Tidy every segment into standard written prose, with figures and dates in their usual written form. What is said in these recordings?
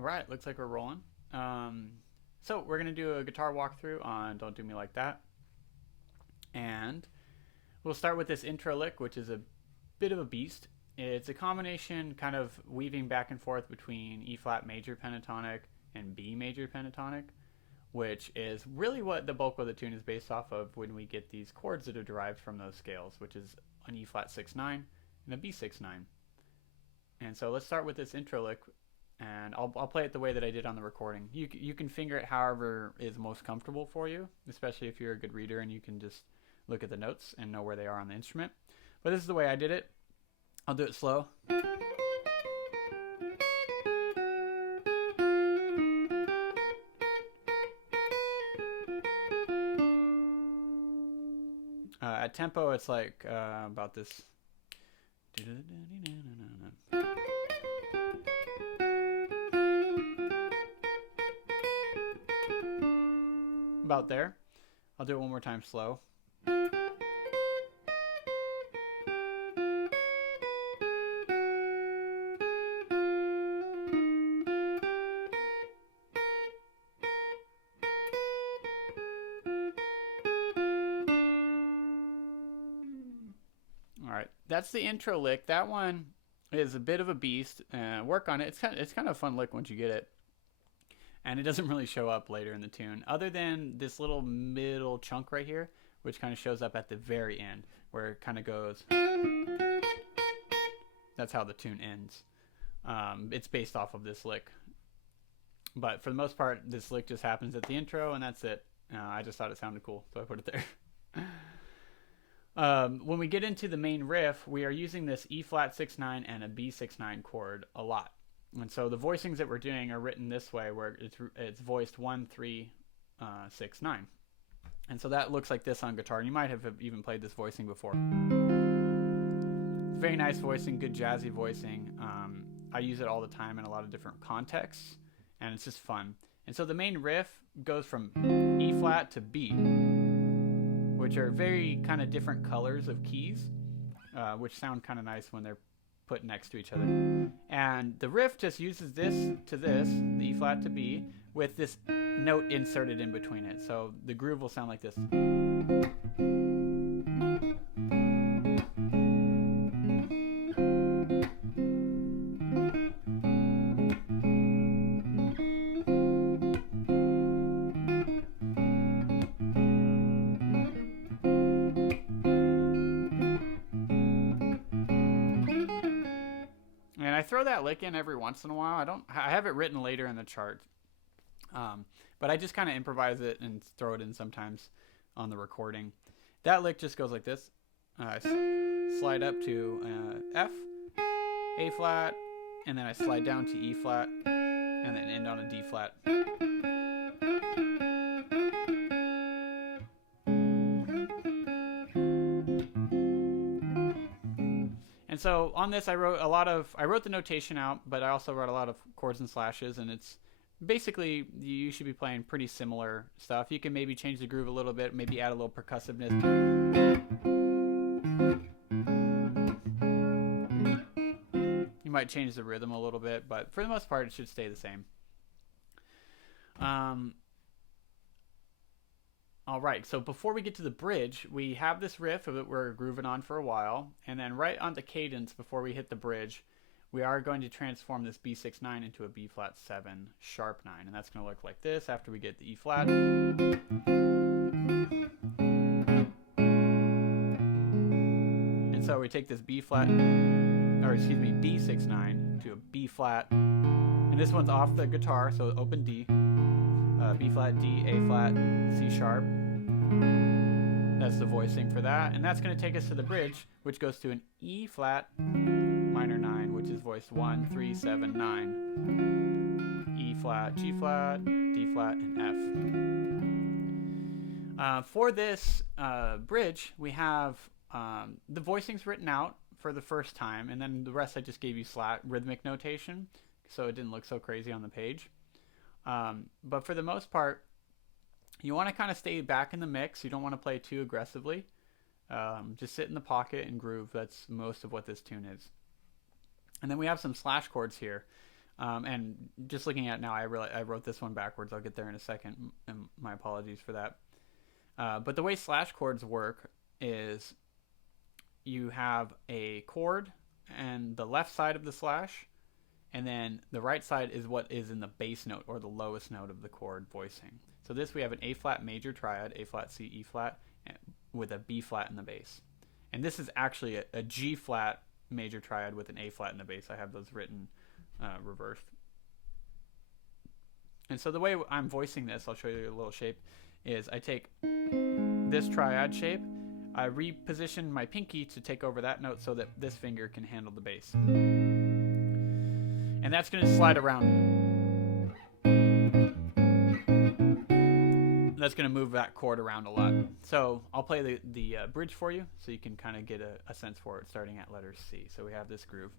All right, looks like we're rolling. So we're gonna do a guitar walkthrough on "Don't Do Me Like That," and we'll start with this intro lick, which is a bit of a beast. It's a combination, kind of weaving back and forth between E flat major pentatonic and B major pentatonic, which is really what the bulk of the tune is based off of when we get these chords that are derived from those scales, which is an E flat 6/9 and a B 6/9. And so let's start with this intro lick, and I'll play it the way that I did on the recording. You can finger it however is most comfortable for you, especially if you're a good reader and you can just look at the notes and know where they are on the instrument. But this is the way I did it. I'll do it slow. At tempo, it's like about this. About there. I'll do it one more time slow. All right, that's the intro lick. That one is a bit of a beast. Work on it. It's kind of a fun lick once you get it, and it doesn't really show up later in the tune, other than this little middle chunk right here, which kind of shows up at the very end, where it kind of goes. That's how the tune ends. It's based off of this lick, but for the most part, this lick just happens at the intro, and that's it. I just thought it sounded cool, so I put it there. When we get into the main riff, we are using this E flat 6/9 and a B 6/9 chord a lot. And so the voicings that we're doing are written this way, where it's voiced 1, 3, 6, 9. And so that looks like this on guitar. And you might have even played this voicing before. It's very nice voicing, good jazzy voicing. I use it all the time in a lot of different contexts, and it's just fun. And so the main riff goes from E flat to B, which are very kind of different colors of keys, which sound kind of nice when they're put next to each other. And the riff just uses this to this, the E flat to B, with this note inserted in between it. So the groove will sound like this. And I throw that lick in every once in a while. I have it written later in the chart, but I just kind of improvise it and throw it in sometimes on the recording. That lick just goes like this. I slide up to F, A flat, and then I slide down to E flat, and then end on a D flat. And so on this, I wrote the notation out, but I also wrote a lot of chords and slashes, and it's basically, you should be playing pretty similar stuff. You can maybe change the groove a little bit, maybe add a little percussiveness. You might change the rhythm a little bit, but for the most part, it should stay the same. All right, so before we get to the bridge, we have this riff that we're grooving on for a while, and then right on the cadence before we hit the bridge, we are going to transform this B 6/9 into a B flat 7 sharp 9, and that's going to look like this after we get the E flat. And so we take this B 6/9 to a B flat, and this one's off the guitar, so open D, B flat, D, A flat, C sharp. That's the voicing for that, and that's going to take us to the bridge, which goes to an E flat minor 9, which is voiced 1, 3, 7, 9. E flat, G flat, D flat, and F. For this bridge, we have the voicings written out for the first time, and then the rest I just gave you rhythmic notation, so it didn't look so crazy on the page. But for the most part, you want to kind of stay back in the mix. You don't want to play too aggressively. Just sit in the pocket and groove. That's most of what this tune is. And then we have some slash chords here. And just looking at it now, I wrote this one backwards. I'll get there in a second. And my apologies for that. But the way slash chords work is you have a chord and the left side of the slash, and then the right side is what is in the bass note or the lowest note of the chord voicing. So this we have an A flat major triad, A flat C E flat, with a B flat in the bass. And this is actually a G flat major triad with an A flat in the bass. I have those written reversed. And so the way I'm voicing this, I'll show you a little shape, is I take this triad shape, I reposition my pinky to take over that note so that this finger can handle the bass. And that's going to slide around. That's going to move that chord around a lot. So I'll play the bridge for you so you can kind of get a sense for it, starting at letter C. So we have this groove.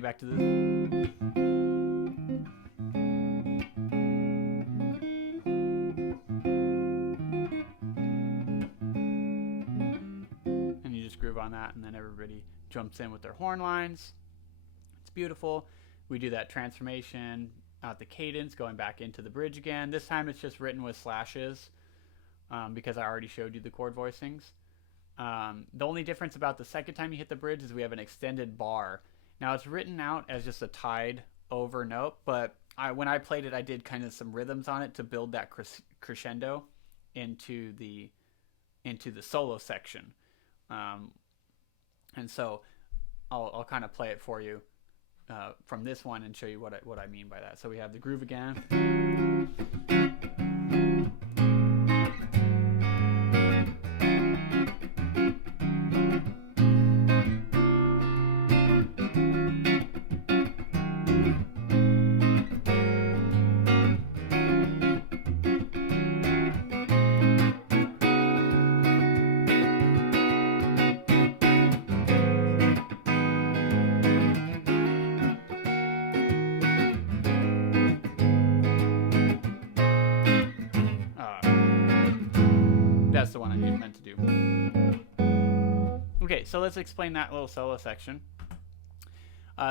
Back to this. And you just groove on that, and then everybody jumps in with their horn lines. It's beautiful. We do that transformation out the cadence, going back into the bridge again. This time it's just written with slashes because I already showed you the chord voicings. The only difference about the second time you hit the bridge is we have an extended bar. Now it's written out as just a tied over note, but when I played it, I did kind of some rhythms on it to build that crescendo into the solo section. And so I'll kind of play it for you from this one and show you what I mean by that. So we have the groove again. That's the one I meant to do. Okay, so let's explain that little solo section.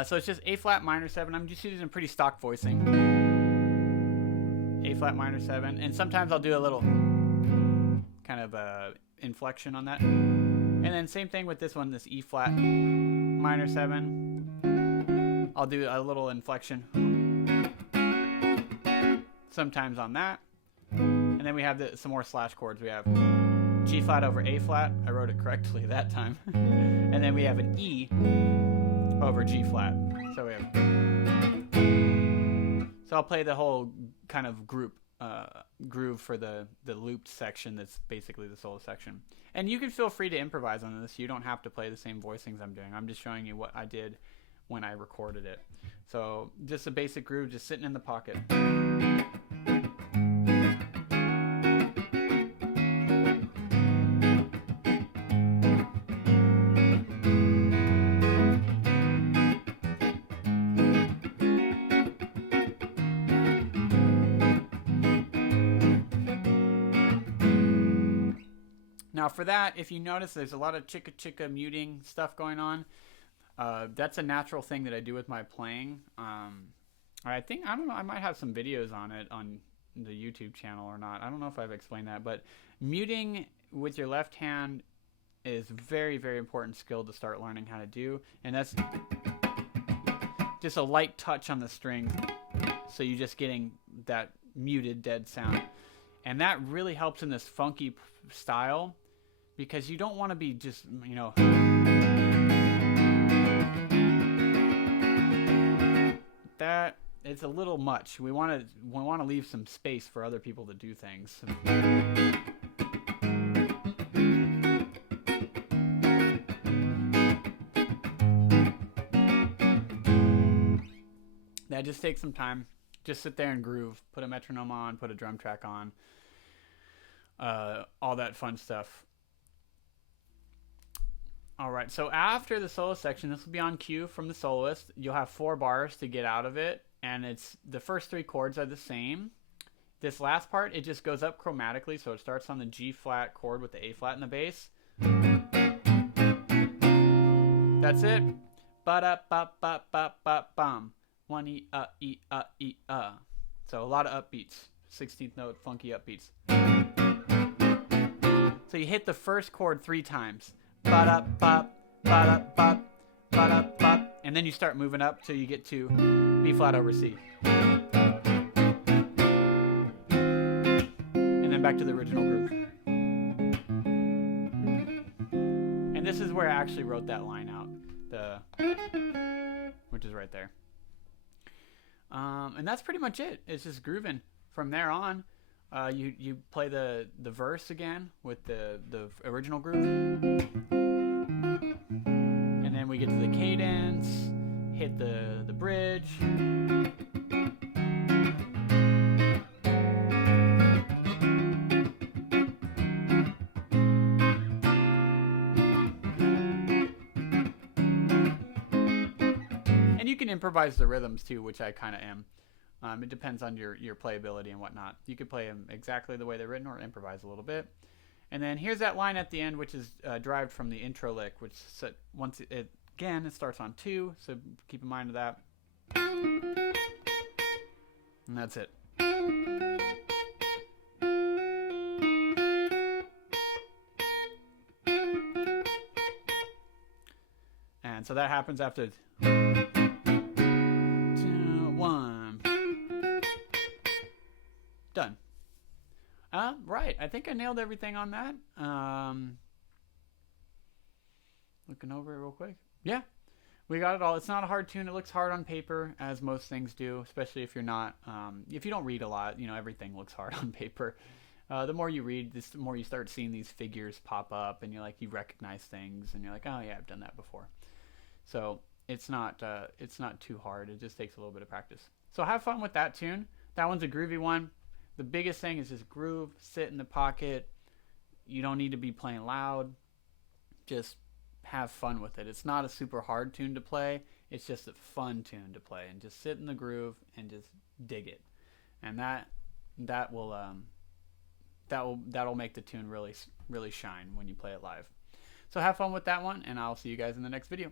So it's just A flat minor 7. I'm just using pretty stock voicing. A flat minor 7, and sometimes I'll do a little kind of inflection on that. And then same thing with this one, this E flat minor 7. I'll do a little inflection sometimes on that. And then we have some more slash chords. We have G flat over A flat. I wrote it correctly that time. And then we have an E over G flat. So we have. So I'll play the whole kind of groove for the looped section that's basically the solo section. And you can feel free to improvise on this. You don't have to play the same voicings I'm doing. I'm just showing you what I did when I recorded it. So just a basic groove, just sitting in the pocket. Now for that, if you notice, there's a lot of chicka chicka muting stuff going on. That's a natural thing that I do with my playing. I don't know, I might have some videos on it on the YouTube channel or not. I don't know if I've explained that, but muting with your left hand is very, very important skill to start learning how to do. And that's just a light touch on the string. So you're just getting that muted dead sound. And that really helps in this funky style, because you don't want to be just, you know, that it's a little much. We want to leave some space for other people to do things. That just takes some time. Just sit there and groove. Put a metronome on, put a drum track on, all that fun stuff. All right, so after the solo section, this will be on cue from the soloist. You'll have 4 bars to get out of it, and it's the first 3 chords are the same. This last part, it just goes up chromatically, so it starts on the G flat chord with the A flat in the bass. That's it. Ba-da-ba-ba-ba-ba-bum. 1 E-E-E. So a lot of upbeats. 16th note, funky upbeats. So you hit the first chord 3 times. Ba-da-bop, ba-da-bop, ba-da-bop. And then you start moving up till you get to B flat over C. And then back to the original groove. And this is where I actually wrote that line out. Which is right there. And that's pretty much it. It's just grooving. From there on, you play the verse again with the original groove. And then we get to the cadence, hit the bridge. And you can improvise the rhythms too, which I kind of am. It depends on your playability and whatnot. You could play them exactly the way they're written or improvise a little bit. And then here's that line at the end, which is derived from the intro lick, which once it starts on 2, so keep in mind of that. And that's it. And so that happens after 2, 1. Done. Right. I think I nailed everything on that. Looking over it real quick. Yeah, we got it all. It's not a hard tune. It looks hard on paper, as most things do, especially if you're not, if you don't read a lot, everything looks hard on paper. The more you read, the more you start seeing these figures pop up, and you recognize things, and you're like, oh yeah, I've done that before. So it's not too hard. It just takes a little bit of practice. So have fun with that tune. That one's a groovy one. The biggest thing is just groove, sit in the pocket. You don't need to be playing loud. Just have fun with it. It's not a super hard tune to play. It's just a fun tune to play, and just sit in the groove and just dig it. And that'll make the tune really shine when you play it live. So have fun with that one, and I'll see you guys in the next video.